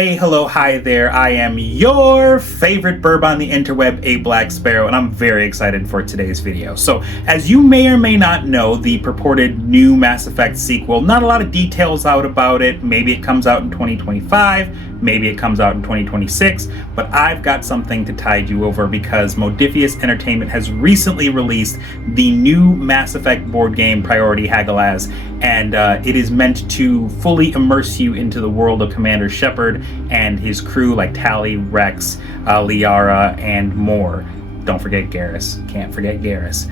Hey, hello, hi there. I am your favorite burb on the interweb, Ablacksparrow, and I'm very excited for today's video. So, as you may or may not know, the purported new Mass Effect sequel, not a lot of details out about it. Maybe it comes out in 2025, maybe it comes out in 2026, but I've got something to tide you over because Modiphius Entertainment has recently released the new Mass Effect board game, Priority Hagalaz, and it is meant to fully immerse you into the world of Commander Shepard and his crew like Tali, Rex, Liara, and more. Don't forget Garrus. Can't forget Garrus.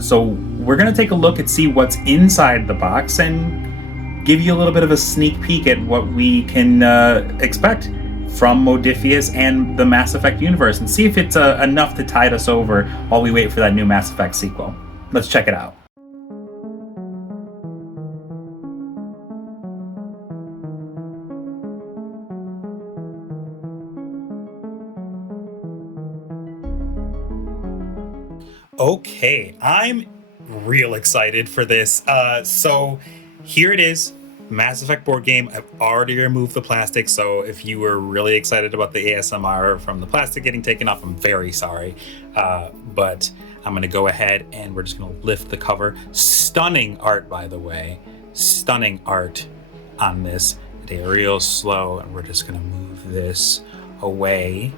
So we're going to take a look and see what's inside the box and give you a little bit of a sneak peek at what we can expect from Modiphius and the Mass Effect universe and see if it's enough to tide us over while we wait for that new Mass Effect sequel. Let's check it out. Okay, I'm real excited for this. So here it is, Mass Effect board game. I've already removed the plastic, so if you were really excited about the ASMR from the plastic getting taken off, I'm very sorry. But I'm gonna go ahead and we're just gonna lift the cover. Stunning art, by the way. Stunning art on this. They're real slow, and we're just gonna move this away.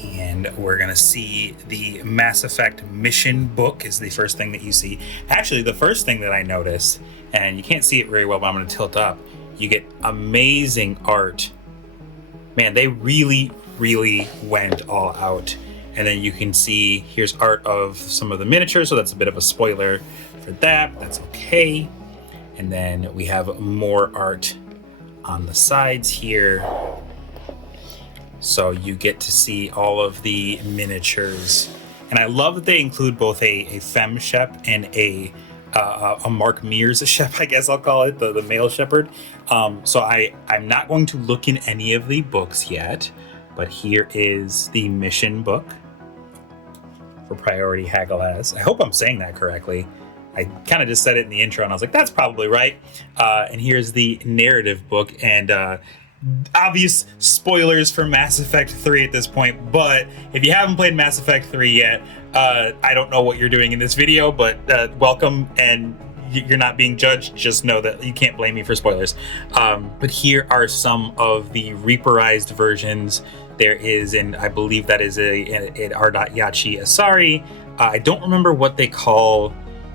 And we're gonna see the Mass Effect mission book is the first thing that you see. Actually, the first thing that I noticed, and you can't see it very well, but I'm gonna tilt up, you get amazing art. Man, they really went all out. And then you can see, here's art of some of the miniatures, so that's a bit of a spoiler for that, but that's okay. And then we have more art on the sides here. So you get to see all of the miniatures. And I love that they include both a femme shep and a Mark Mears shep, I guess I'll call it, the male shepherd. So I'm not going to look in any of the books yet, but here is the mission book for Priority Hagalaz. I hope I'm saying that correctly. I kind of just said it in the intro and I was like, that's probably right. And here's the narrative book, and obvious spoilers for Mass Effect 3 at this point, but if you haven't played Mass Effect 3 yet, I don't know what you're doing in this video, but welcome, and you're not being judged. Just know that you can't blame me for spoilers. But here are some of the Reaperized versions. There is, and I believe that is an R.Yachi Asari. I don't remember what they call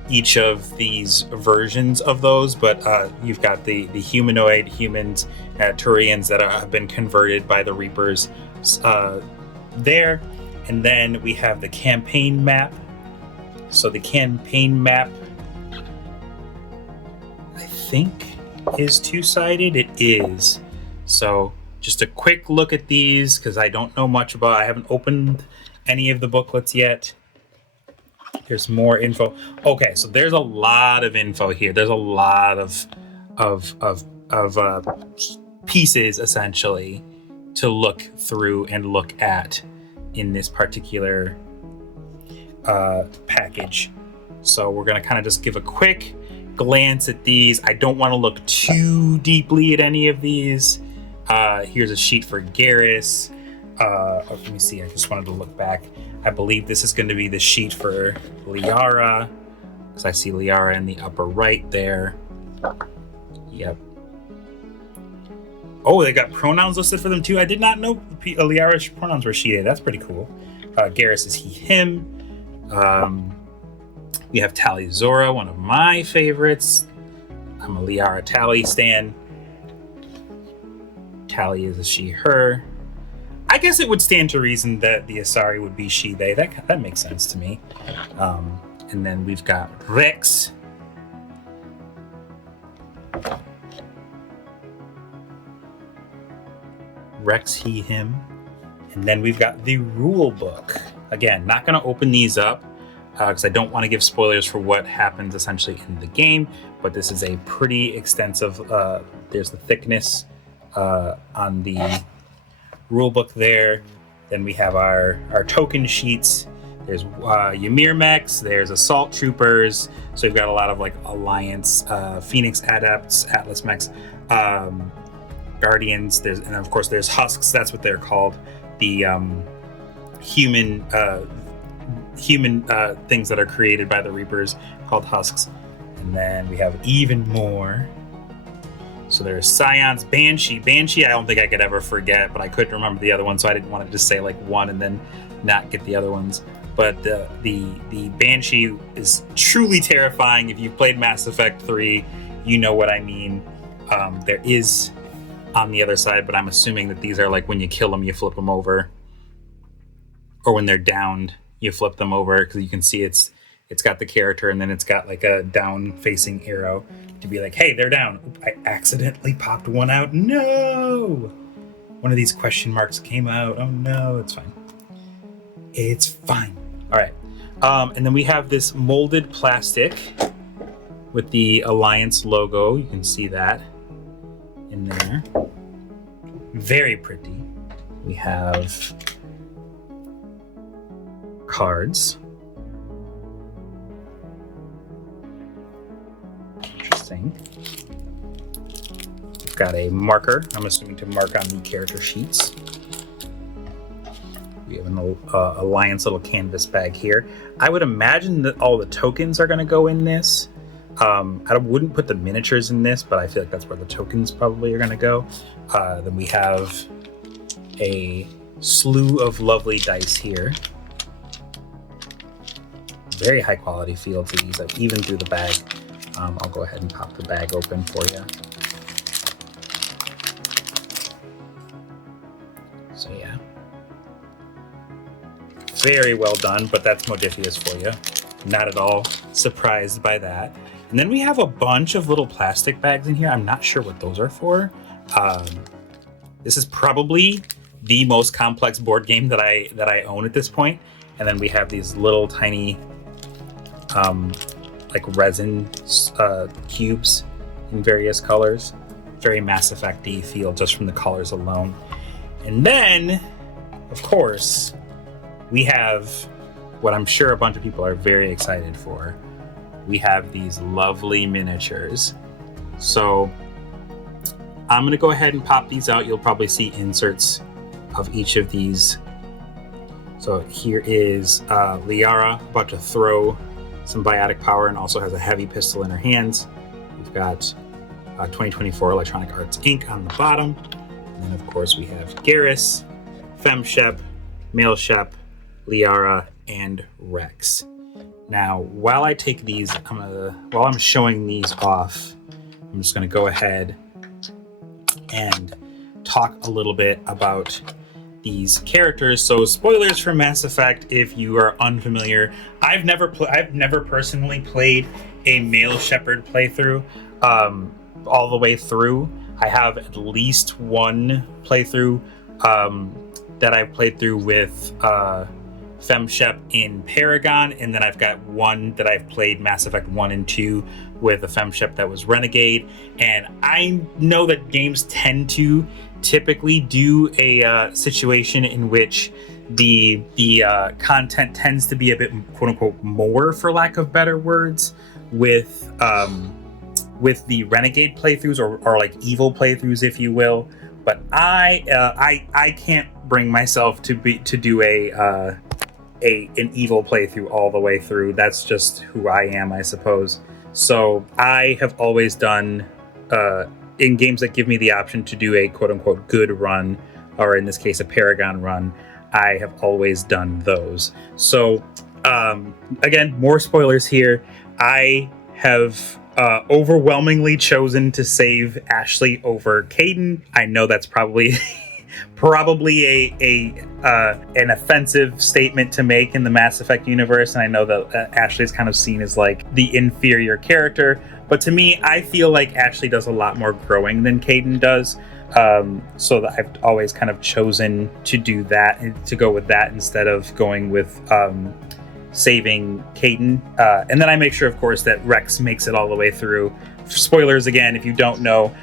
each of these versions of those, but you've got the humanoid humans, Turians that have been converted by the Reapers there. And then we have the campaign map. So the campaign map, I think, is two-sided. It is. So just a quick look at these, because I don't know much about, I haven't opened any of the booklets yet. There's more info. Okay, so there's a lot of info here. There's a lot of pieces essentially to look through and look at in this particular package. So we're gonna kind of just give a quick glance at these. I don't want to look too deeply at any of these. Here's a sheet for Garrus. Let me see. I just wanted to look back. I believe this is going to be the sheet for Liara, because I see Liara in the upper right there. Yep. Oh, they got pronouns listed for them too. I did not know Liara's pronouns were she. That's pretty cool. Garrus is he, him. We have Tali Zora, one of my favorites. I'm a Liara Tali stan. Tali is a she, her. I guess it would stand to reason that the Asari would be she, they. That makes sense to me. And then we've got Rex. Rex, he, him. And then we've got the rule book. Again, not going to open these up because I don't want to give spoilers for what happens essentially in the game, but this is a pretty extensive, there's the thickness on the rulebook there. Then we have our token sheets. There's Ymir mechs, there's assault troopers, so we've got a lot of like Alliance, Phoenix adepts, Atlas mechs, Guardians. And of course there's Husks. That's what they're called. The human things that are created by the Reapers, called Husks. And then we have even more. So there's Scions, Banshee. Banshee, I don't think I could ever forget, but I couldn't remember the other one, so I didn't want to just say like one and then not get the other ones. But the Banshee is truly terrifying. If you've played Mass Effect 3, you know what I mean. There is on the other side, but I'm assuming that these are like when you kill them, you flip them over. Or when they're downed, you flip them over, because you can see it's got the character and then it's got like a down-facing arrow to be like, hey, they're down. Oop, I accidentally popped one out. No! One of these question marks came out. Oh no, it's fine. It's fine. All right. And then we have this molded plastic with the Alliance logo. You can see that in there. Very pretty. We have cards. Interesting. We've got a marker, I'm assuming to mark on the character sheets. We have an Alliance little canvas bag here. I would imagine that all the tokens are going to go in this. I wouldn't put the miniatures in this, but I feel like that's where the tokens probably are going to go. Then we have a slew of lovely dice here. Very high quality feel to these, like even through the bag. I'll go ahead and pop the bag open for you. So yeah. Very well done, but that's Modifius for you. Not at all surprised by that. And then we have a bunch of little plastic bags in here. I'm not sure what those are for. This is probably the most complex board game that I own at this point. And then we have these little tiny like resin cubes in various colors. Very Mass Effect-y feel just from the colors alone. And then, of course, we have what I'm sure a bunch of people are very excited for. We have these lovely miniatures. So I'm gonna go ahead and pop these out. You'll probably see inserts of each of these. So here is Liara about to throw some biotic power and also has a heavy pistol in her hands. We've got 2024 Electronic Arts Inc. on the bottom. And then of course we have Garrus, FemShep, MaleShep, Liara, and Rex. Now, while I take these, while I'm showing these off, I'm just gonna go ahead and talk a little bit about these characters. So spoilers for Mass Effect if you are unfamiliar. I've never personally played a male shepherd playthrough all the way through. I have at least one playthrough that I've played through with FemShep in Paragon, and then I've got one that I've played Mass Effect 1 and 2 with a FemShep that was Renegade. And I know that games tend to typically do a situation in which the content tends to be a bit quote unquote more, for lack of better words, with the Renegade playthroughs or like evil playthroughs, if you will. But I can't bring myself to do an evil playthrough all the way through. That's just who I am, I suppose. So I have always done in games that give me the option to do a quote-unquote good run, or in this case a Paragon run, I have always done those. So again, more spoilers here. I have overwhelmingly chosen to save Ashley over Kaidan. I know that's probably an offensive statement to make in the Mass Effect universe, and I know that Ashley is kind of seen as like the inferior character, but to me, I feel like Ashley does a lot more growing than Kaidan does, so that I've always kind of chosen to do that, to go with that instead of going with saving Kaidan. And then I make sure, of course, that Rex makes it all the way through. Spoilers again, if you don't know,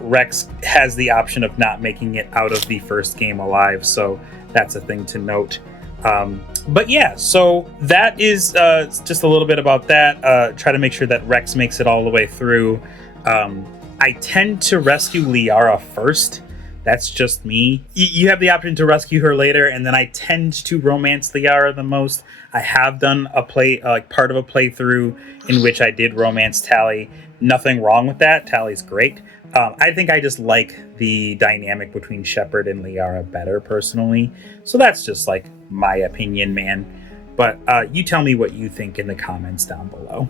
Rex has the option of not making it out of the first game alive, so that's a thing to note. But yeah, so that is just a little bit about that. Try to make sure that Rex makes it all the way through. I tend to rescue Liara first, That's just me. You have the option to rescue her later, and then I tend to romance Liara the most. I have done a part of a playthrough in which I did romance Tally. Nothing wrong with that. Tally's great. I think I just like the dynamic between Shepard and Liara better personally. So that's just like my opinion, man. But you tell me what you think in the comments down below.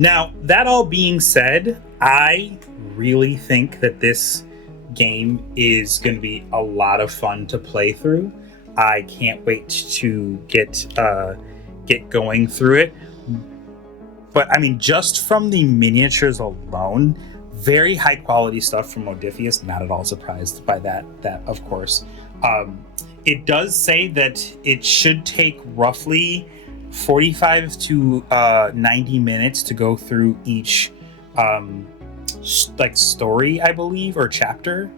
Now, that all being said, I really think that this game is going to be a lot of fun to play through. I can't wait to get going through it. But I mean, just from the miniatures alone, very high quality stuff from Modiphius. Not at all surprised by that of course. It does say that it should take roughly 45 to 90 minutes to go through each story, I believe, or chapter.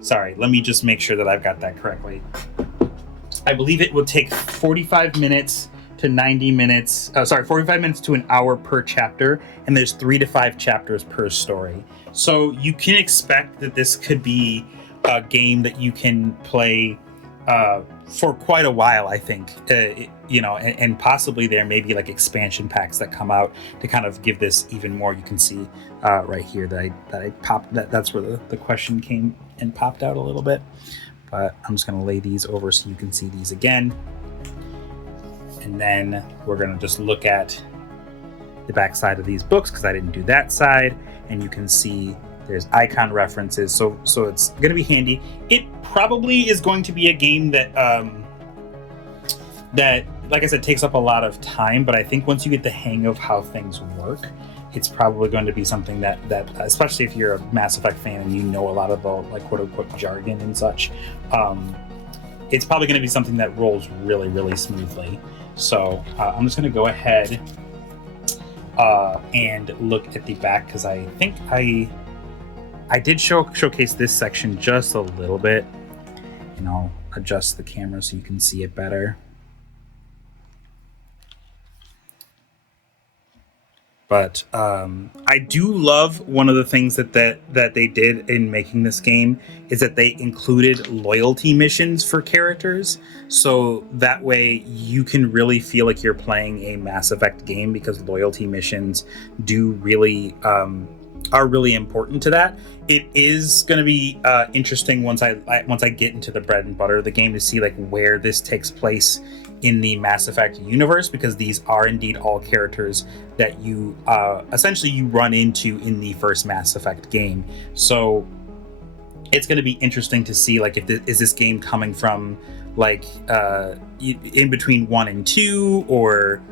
Sorry, let me just make sure that I've got that correctly. I believe it will take 45 minutes to 90 minutes. 45 minutes to an hour per chapter, and there's 3 to 5 chapters per story. So you can expect that this could be a game that you can play for quite a while, I think. And possibly there may be like expansion packs that come out to kind of give this even more. You can see right here that I popped that's where the question came and popped out a little bit. But I'm just going to lay these over so you can see these again. And then we're going to just look at the back side of these books because I didn't do that side. And you can see there's icon references. So it's going to be handy. It probably is going to be a game that, like I said, takes up a lot of time. But I think once you get the hang of how things work, it's probably going to be something that especially if you're a Mass Effect fan and you know a lot of the like quote unquote jargon and such, it's probably going to be something that rolls really, really smoothly. So I'm just going to go ahead and look at the back because I think I did showcase this section just a little bit, and I'll adjust the camera so you can see it better. But I do love one of the things that they did in making this game is that they included loyalty missions for characters. So that way you can really feel like you're playing a Mass Effect game because loyalty missions do really are really important to that. It is going to be interesting once I get into the bread and butter of the game to see like where this takes place in the Mass Effect universe, because these are indeed all characters that you essentially you run into in the first Mass Effect game. So it's going to be interesting to see like is this game coming from like in between 1 and 2, or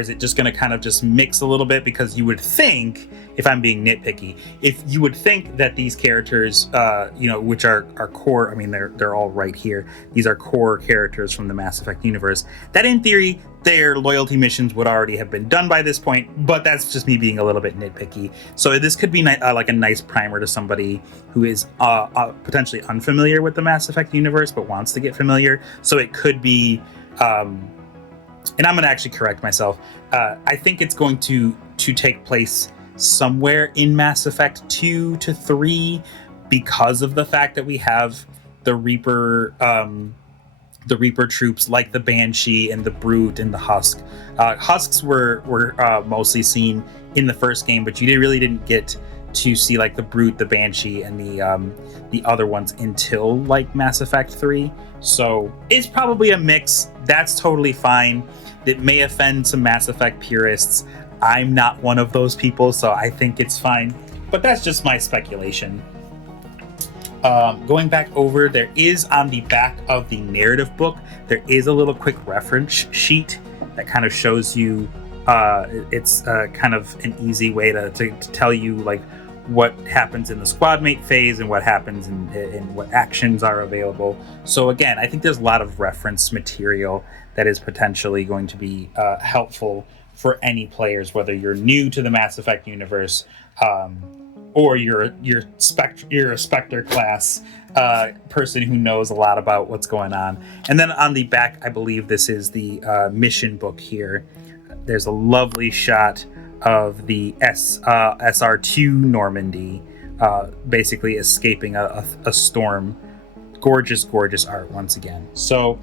is it just going to kind of just mix a little bit? Because you would think, if I'm being nitpicky, if you would think that these characters, which are core, I mean, they're all right here. These are core characters from the Mass Effect universe, that in theory, their loyalty missions would already have been done by this point, but that's just me being a little bit nitpicky. So this could be like a nice primer to somebody who is potentially unfamiliar with the Mass Effect universe, but wants to get familiar. So it could be, and I'm going to actually correct myself. I think it's going to take place somewhere in Mass Effect 2 to 3 because of the fact that we have the Reaper troops like the Banshee and the Brute and the Husk. Husks were mostly seen in the first game, but you really didn't get to see like the Brute, the Banshee, and the other ones until like Mass Effect 3. So it's probably a mix. That's totally fine. It may offend some Mass Effect purists. I'm not one of those people, so I think it's fine. But that's just my speculation. Going back over, there is on the back of the narrative book, there is a little quick reference sheet that kind of shows you, it's kind of an easy way to tell you like what happens in the squad mate phase and what happens and what actions are available. So again, I think there's a lot of reference material that is potentially going to be helpful for any players, whether you're new to the Mass Effect universe or you're a Spectre class person who knows a lot about what's going on. And then on the back, I believe this is the mission book here. There's a lovely shot of the SR2 Normandy basically escaping a storm. Gorgeous, gorgeous art once again. So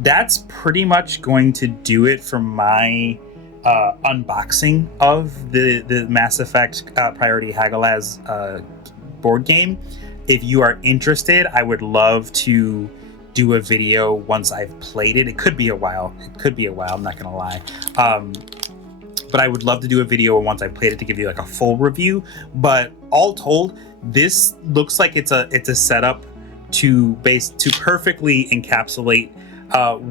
that's pretty much going to do it for my unboxing of the Mass Effect Priority Hagalaz board game. If you are interested, I would love to do a video once I've played it. It could be a while. I'm not gonna lie. But I would love to do a video once I've played it to give you like a full review. But all told, this looks like it's a setup to perfectly encapsulate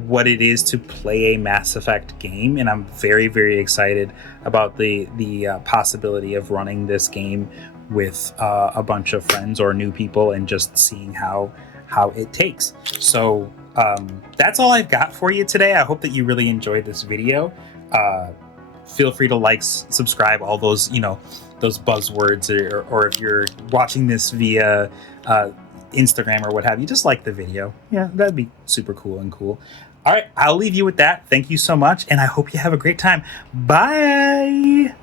what it is to play a Mass Effect game, and I'm very, very excited about the possibility of running this game with a bunch of friends or new people and just seeing how it takes. So that's all I've got for you today. I hope that you really enjoyed this video. Feel free to like, subscribe, all those those buzzwords, or if you're watching this via Instagram or what have you, just like the video. Yeah, that'd be super cool and cool. All right, I'll leave you with that. Thank you so much, and I hope you have a great time. Bye.